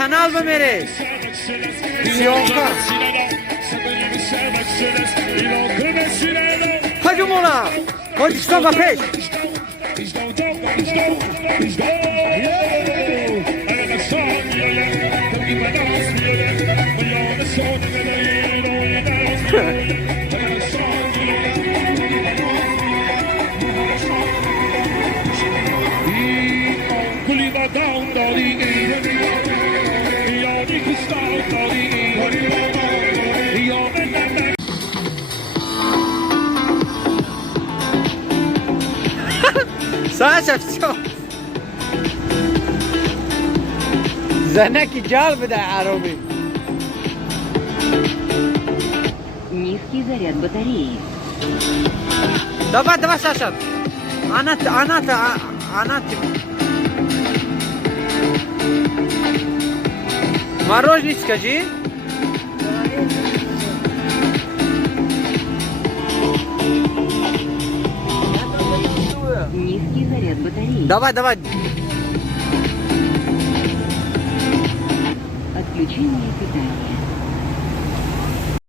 kanal به میره سیانکا هجوم اونا تاجیکستان و پیش Sasha, все. Занеки джалбы да ароби. Низкий заряд батареи. Давай, Саша. Она. Мороженое скажи. Низкий заряд батареи. Давай. Отключение питания.